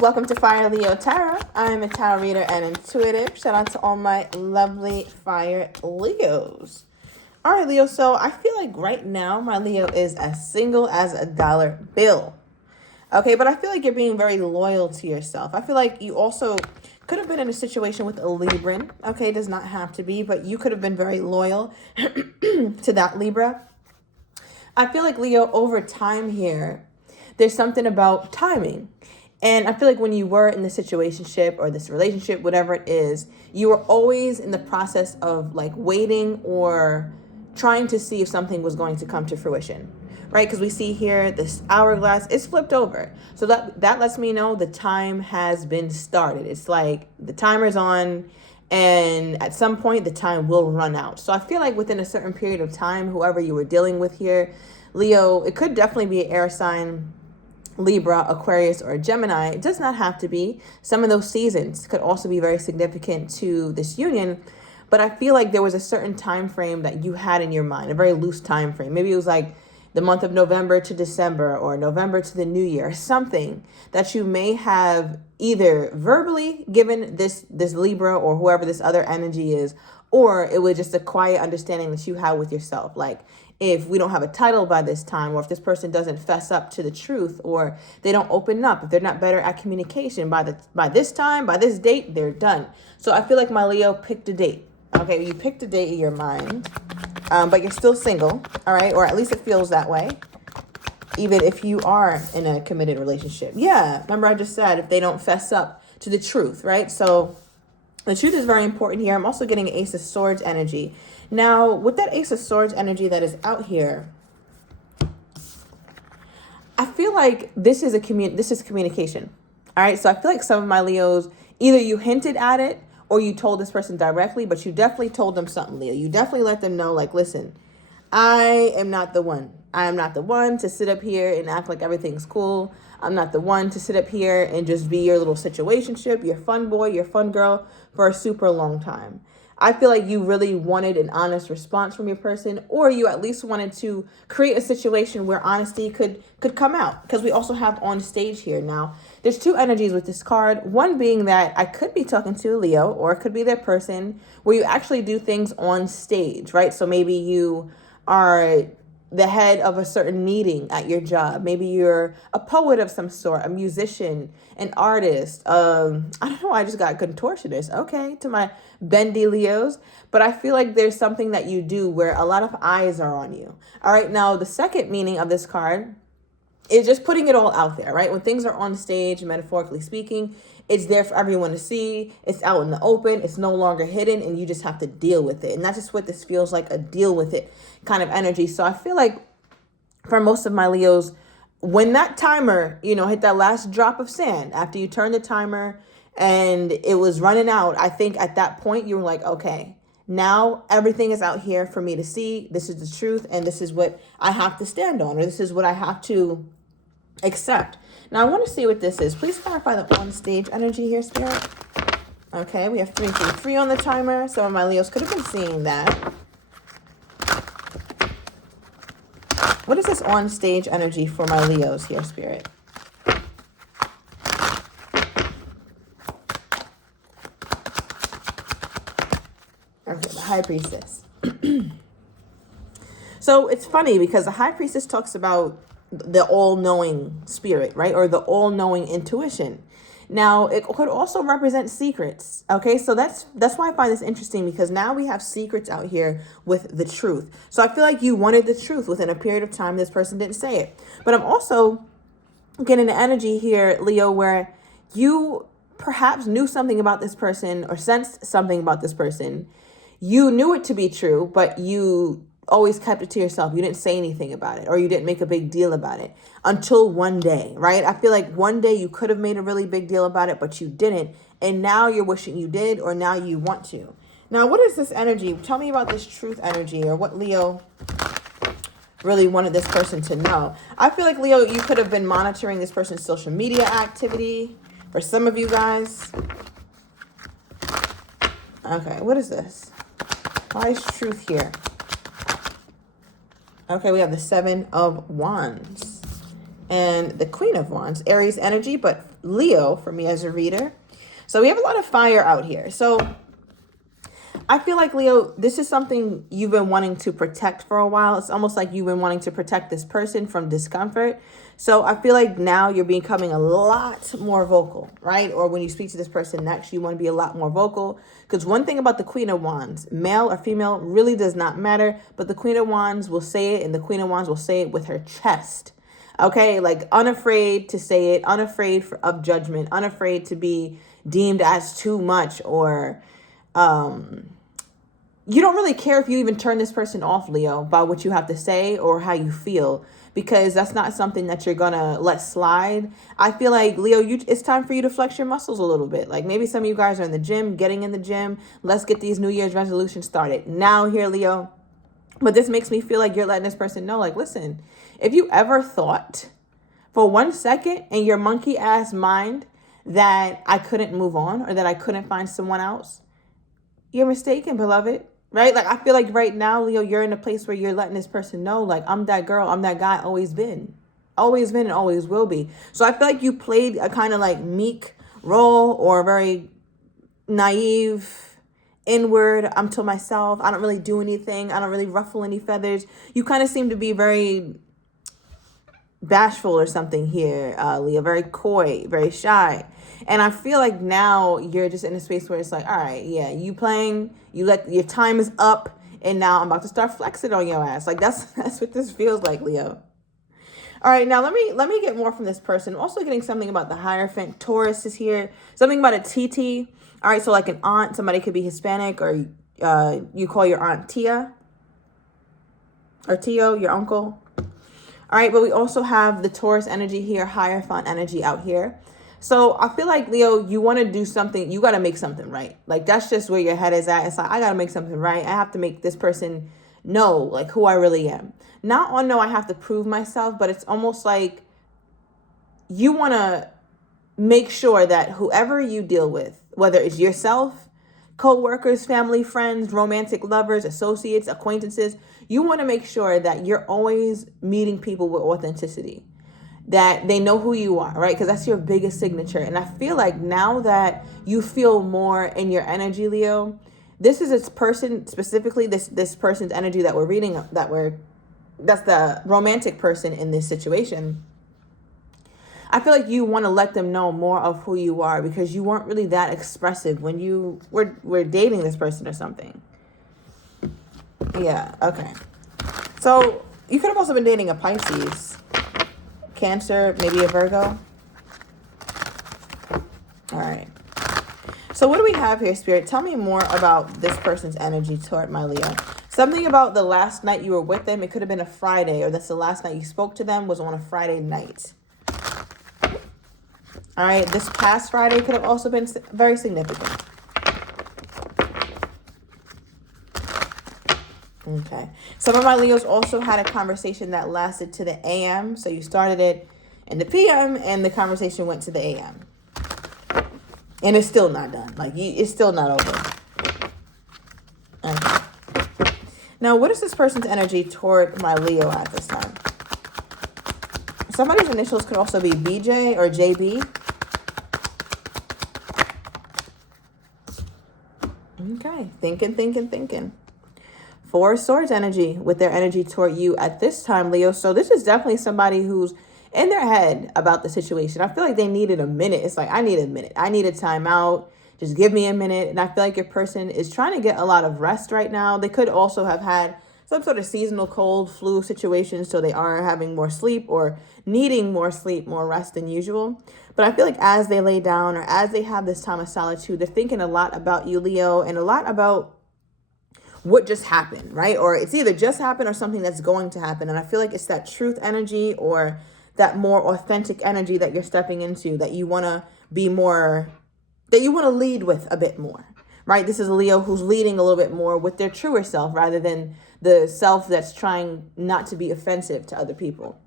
Welcome to Fire Leo Tarot. I'm a tarot reader and intuitive. Shout out to all my lovely Fire Leos. All right, Leo, so I feel like right now my Leo is as single as a dollar bill. Okay, but I feel like you're being very loyal to yourself. I feel like you also could have been in a situation with a Libran. Okay, it does not have to be, but you could have been very loyal to that Libra. I feel like, Leo, over time here, there's something about timing. And I feel like when you were in this situationship or this relationship, whatever it is, you were always in the process of like waiting or trying to see if something was going to come to fruition, right? Because we see here this hourglass is flipped over. So that lets me know the time has been started. It's like the timer's on and at some point the time will run out. So I feel like within a certain period of time, whoever you were dealing with here, Leo, it could definitely be an air sign, Libra, Aquarius, or Gemini. It does not have to be. Some of those seasons could also be very significant to this union. But I feel like there was a certain time frame that you had in your mind, a very loose time frame. Maybe it was like the month of November to December or November to the New Year, something that you may have either verbally given this Libra or whoever this other energy is, or it was just a quiet understanding that you had with yourself. Like, if we don't have a title by this time, or if this person doesn't fess up to the truth, or they don't open up, if they're not better at communication by this time, by this date, they're done. So I feel like my Leo picked a date. Okay, you picked a date in your mind, but you're still single, all right? Or at least it feels that way, even if you are in a committed relationship. Yeah, remember I just said if they don't fess up to the truth, right? So the truth is very important here. I'm also getting Ace of Swords energy. Now, with that Ace of Swords energy that is out here, I feel like this is communication. All right, so I feel like some of my Leos, either you hinted at it or you told this person directly, but you definitely told them something, Leo. You definitely let them know, like, listen, I am not the one. I am not the one to sit up here and act like everything's cool. I'm not the one to sit up here and just be your little situationship, your fun boy, your fun girl for a super long time. I feel like you really wanted an honest response from your person, or you at least wanted to create a situation where honesty could come out, because we also have on stage here. Now, there's two energies with this card. One being that I could be talking to a Leo, or it could be their person, where you actually do things on stage, right? So maybe you are the head of a certain meeting at your job. Maybe you're a poet of some sort, a musician, an artist. I don't know, I just got contortionist. Okay, to my bendy Leos. But I feel like there's something that you do where a lot of eyes are on you. All right, now the second meaning of this card is just putting it all out there, right? When things are on stage, metaphorically speaking, it's there for everyone to see. It's out in the open. It's no longer hidden, and you just have to deal with it. And that's just what this feels like, a deal with it kind of energy. So I feel like for most of my Leos, when that timer, hit that last drop of sand, after you turn the timer and it was running out, I think at that point you were like, okay, now everything is out here for me to see. This is the truth, and this is what I have to stand on, or this is what I have to accept. Now, I want to see what this is. Please clarify the on-stage energy here, Spirit. Okay, we have 333 on the timer. Some of my Leos could have been seeing that. What is this on-stage energy for my Leos here, Spirit? Okay, the High Priestess. So it's funny because the High Priestess talks about the all-knowing spirit, right? Or the all-knowing intuition. Now, it could also represent secrets, okay? So that's why I find this interesting, because now we have secrets out here with the truth. So I feel like you wanted the truth within a period of time. This person didn't say it. But I'm also getting the energy here, Leo, where you perhaps knew something about this person or sensed something about this person. You knew it to be true, but you always kept it to yourself. You didn't say anything about it, or you didn't make a big deal about it until one day, right? I feel like one day you could have made a really big deal about it, but you didn't. And now you're wishing you did, or now you want to. Now, what is this energy? Tell me about this truth energy, or what Leo really wanted this person to know. I feel like, Leo, you could have been monitoring this person's social media activity for some of you guys. Okay, what is this? Why is truth here? Okay, we have the 7 of Wands. and the Queen of Wands. Aries energy, but Leo for me as a reader. So we have a lot of fire out here. So I feel like, Leo, this is something you've been wanting to protect for a while. It's almost like you've been wanting to protect this person from discomfort. So I feel like now you're becoming a lot more vocal, right? Or when you speak to this person next, you want to be a lot more vocal. Because one thing about the Queen of Wands, male or female, really does not matter. But the Queen of Wands will say it, and the Queen of Wands will say it with her chest. Okay, like unafraid to say it, unafraid of judgment, unafraid to be deemed as too much, or you don't really care if you even turn this person off, Leo, by what you have to say or how you feel, because that's not something that you're gonna let slide. I feel like, Leo, it's time for you to flex your muscles a little bit. Like maybe some of you guys are in the gym, getting in the gym. Let's get these New Year's resolutions started now here, Leo. But this makes me feel like you're letting this person know, like, listen, if you ever thought for 1 second in your monkey ass mind that I couldn't move on or that I couldn't find someone else, you're mistaken, beloved. Right? Like, I feel like right now, Leo, you're in a place where you're letting this person know, like, I'm that girl, I'm that guy, always been and always will be. So I feel like you played a kind of like meek role, or a very naive, inward, I'm to myself, I don't really do anything, I don't really ruffle any feathers. You kind of seem to be very bashful or something here, Leo, very coy, very shy. And I feel like now you're just in a space where it's like, all right, yeah, you playing, you let your time is up, and now I'm about to start flexing on your ass. Like that's what this feels like, Leo. All right, now let me get more from this person. I'm also getting something about the Hierophant. Taurus is here. Something about a TT. All right, so like an aunt, somebody could be Hispanic, or you call your aunt Tia or Tio, your uncle. All right, but we also have the Taurus energy here, Hierophant energy out here. So I feel like, Leo, you want to do something. You got to make something right. Like, that's just where your head is at. It's like, I got to make something right. I have to make this person know, like, who I really am. Not on, no, I have to prove myself, but it's almost like you want to make sure that whoever you deal with, whether it's yourself, co-workers, family, friends, romantic lovers, associates, acquaintances, you want to make sure that you're always meeting people with authenticity, that they know who you are, right? Because that's your biggest signature. And I feel like now that you feel more in your energy, Leo, this is this person specifically, this person's energy that we're reading, that's the romantic person in this situation. I feel like you want to let them know more of who you are, because you weren't really that expressive when you were dating this person or something. Yeah, okay. So you could have also been dating a Pisces, Cancer, maybe a Virgo. All right. So what do we have here, Spirit? Tell me more about this person's energy toward my Leo. Something about the last night you were with them. It could have been a Friday, or that's the last night you spoke to them was on a Friday night. All right. This past Friday could have also been very significant. Okay. Some of my Leos also had a conversation that lasted to the AM. So you started it in the PM and the conversation went to the AM. And it's still not done. Like, it's still not over. Okay. Now, what is this person's energy toward my Leo at this time? Somebody's initials could also be BJ or JB. Okay. Thinking. Four of Swords energy with their energy toward you at this time, Leo. So this is definitely somebody who's in their head about the situation. I feel like they needed a minute. It's like, I need a minute. I need a time out. Just give me a minute. And I feel like your person is trying to get a lot of rest right now. They could also have had some sort of seasonal cold, flu situation, so they are having more sleep or needing more sleep, more rest than usual. But I feel like as they lay down or as they have this time of solitude, they're thinking a lot about you, Leo, and a lot about what just happened, right? Or it's either just happened or something that's going to happen. And I feel like it's that truth energy or that more authentic energy that you're stepping into, that you want to be more, that you want to lead with a bit more, right? This is a Leo who's leading a little bit more with their truer self rather than the self that's trying not to be offensive to other people.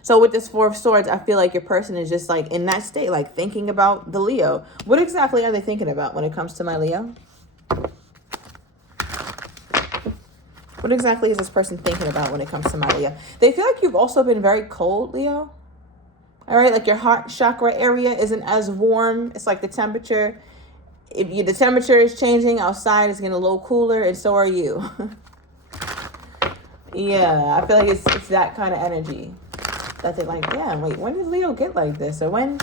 So with this Four of Swords, I feel like your person is just like in that state, like thinking about the Leo. What exactly are they thinking about when it comes to my Leo? What What exactly is this person thinking about when it comes to my Leo? They feel like you've also been very cold, Leo. All right, like your heart chakra area isn't as warm. It's like the temperature. The temperature is changing outside, it's getting a little cooler, and so are you. Yeah, I feel like it's that kind of energy that they're like, damn, wait, when did Leo get like this? Or when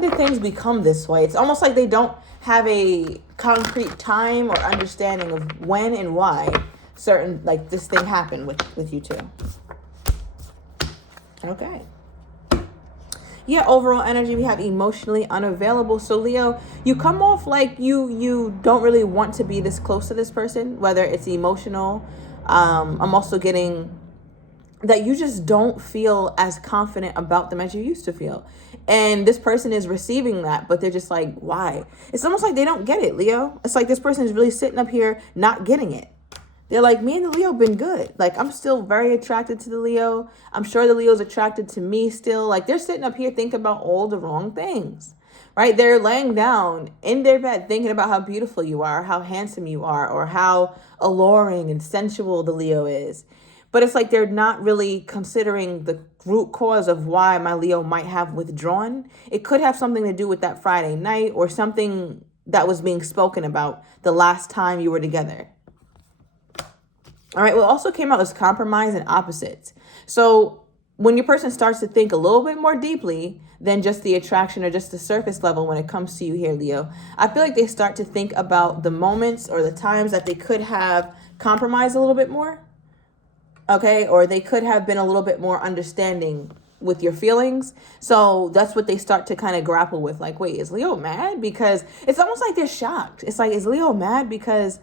did things become this way? It's almost like they don't have a concrete time or understanding of when and why certain, like, this thing happened with you two. Okay. Yeah, overall energy, we have emotionally unavailable. So Leo, you come off like you don't really want to be this close to this person, whether it's emotional. I'm also getting that you just don't feel as confident about them as you used to feel. And this person is receiving that, but they're just like, why? It's almost like they don't get it, Leo. It's like this person is really sitting up here not getting it. They're like, me and the Leo been good. Like, I'm still very attracted to the Leo. I'm sure the Leo's attracted to me still. Like, they're sitting up here thinking about all the wrong things, right? They're laying down in their bed thinking about how beautiful you are, how handsome you are, or how alluring and sensual the Leo is. But it's like they're not really considering the root cause of why my Leo might have withdrawn. It could have something to do with that Friday night or something that was being spoken about the last time you were together. All right, what also came out was compromise and opposites. So when your person starts to think a little bit more deeply than just the attraction or just the surface level when it comes to you here, Leo, I feel like they start to think about the moments or the times that they could have compromised a little bit more. Okay, or they could have been a little bit more understanding with your feelings. So that's what they start to kind of grapple with. Like, wait, is Leo mad? Because it's almost like they're shocked. It's like, is Leo mad because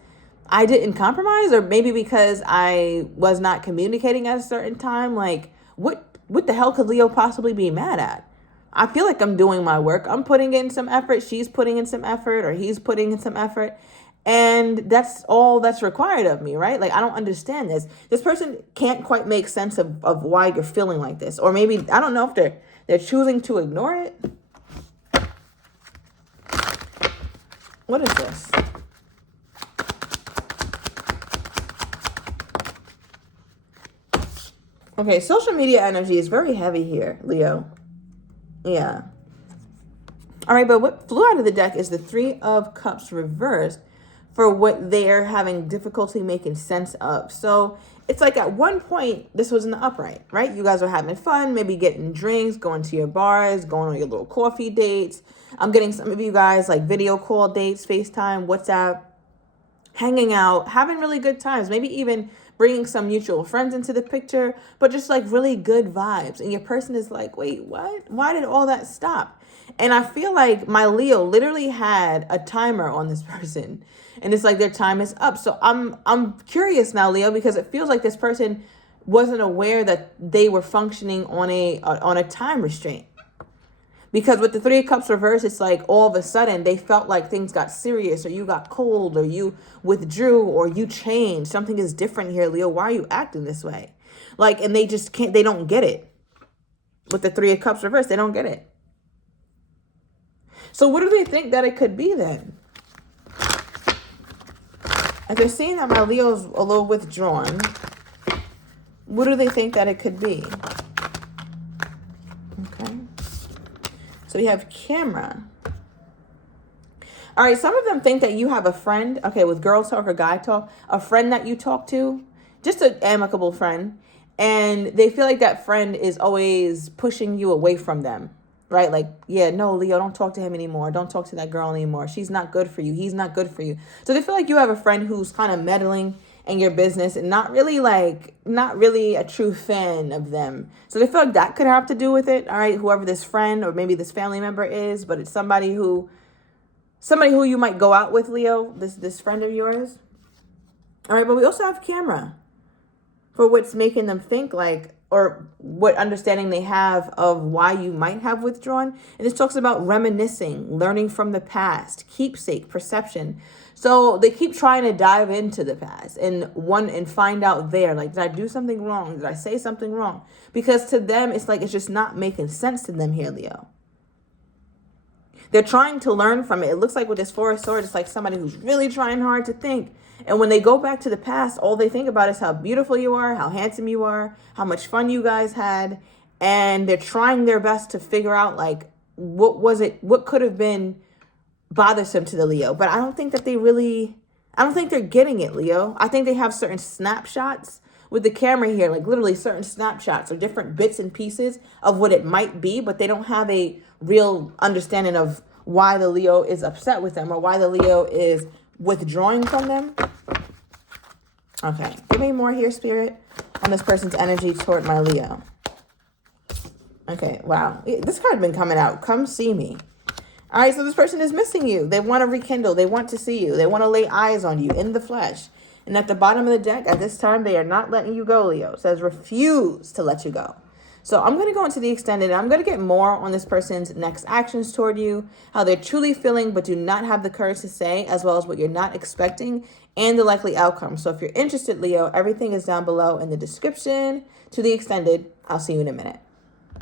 I didn't compromise, or maybe because I was not communicating at a certain time? Like, what the hell could Leo possibly be mad at? I feel like I'm doing my work. I'm putting in some effort. She's putting in some effort, or he's putting in some effort. And that's all that's required of me, right? Like, I don't understand this. This person can't quite make sense of why you're feeling like this. Or maybe, I don't know if they're choosing to ignore it. What is this? Okay, social media energy is very heavy here, Leo. Yeah. All right, but what flew out of the deck is the Three of Cups reversed for what they're having difficulty making sense of. So it's like at one point, this was in the upright, right? You guys are having fun, maybe getting drinks, going to your bars, going on your little coffee dates. I'm getting some of you guys like video call dates, FaceTime, WhatsApp, hanging out, having really good times, maybe even bringing some mutual friends into the picture, but just like really good vibes. And your person is like, wait, what? Why did all that stop? And I feel like my Leo literally had a timer on this person, and it's like their time is up. So I'm curious now, Leo, because it feels like this person wasn't aware that they were functioning on a time restraint. Because with the Three of Cups reversed, it's like all of a sudden they felt like things got serious, or you got cold, or you withdrew, or you changed. Something is different here, Leo. Why are you acting this way? Like, and they just can't, they don't get it. With the Three of Cups reversed, they don't get it. So what do they think that it could be then? If they're seeing that my Leo's a little withdrawn, what do they think that it could be? Okay. So we have camera. All right, some of them think that you have a friend, okay, with girl talk or guy talk, a friend that you talk to, just an amicable friend, and they feel like that friend is always pushing you away from them, right? Like, yeah, no, Leo, don't talk to him anymore. Don't talk to that girl anymore. She's not good for you. He's not good for you. So they feel like you have a friend who's kind of meddling in your business and not really a true fan of them. So they feel like that could have to do with it. All right, whoever this friend or maybe this family member is, but it's somebody who you might go out with, Leo, this friend of yours. All right, but we also have camera for what's making them think like, or what understanding they have of why you might have withdrawn. And this talks about reminiscing, learning from the past, keepsake, perception. So they keep trying to dive into the past and find out there, like, did I do something wrong? Did I say something wrong? Because to them, it's like, it's just not making sense to them here, Leo. They're trying to learn from it. It looks like with this Four of Swords, it's like somebody who's really trying hard to think. And when they go back to the past, all they think about is how beautiful you are, how handsome you are, how much fun you guys had. And they're trying their best to figure out, like, what could have been bothersome to the Leo. But I don't think they're getting it, Leo. I think they have certain snapshots with the camera here, like literally certain snapshots or different bits and pieces of what it might be, but they don't have a real understanding of why the Leo is upset with them or why the Leo is withdrawing from them. Okay, give me more here, Spirit, on this person's energy toward my Leo. Okay, wow. This card has been coming out. Come see me. All right, so this person is missing you. They want to rekindle. They want to see you. They want to lay eyes on you in the flesh. And at the bottom of the deck, at this time, they are not letting you go, Leo. It says refuse to let you go. So I'm going to go into the extended. And I'm going to get more on this person's next actions toward you, how they're truly feeling but do not have the courage to say, as well as what you're not expecting and the likely outcome. So if you're interested, Leo, everything is down below in the description to the extended. I'll see you in a minute.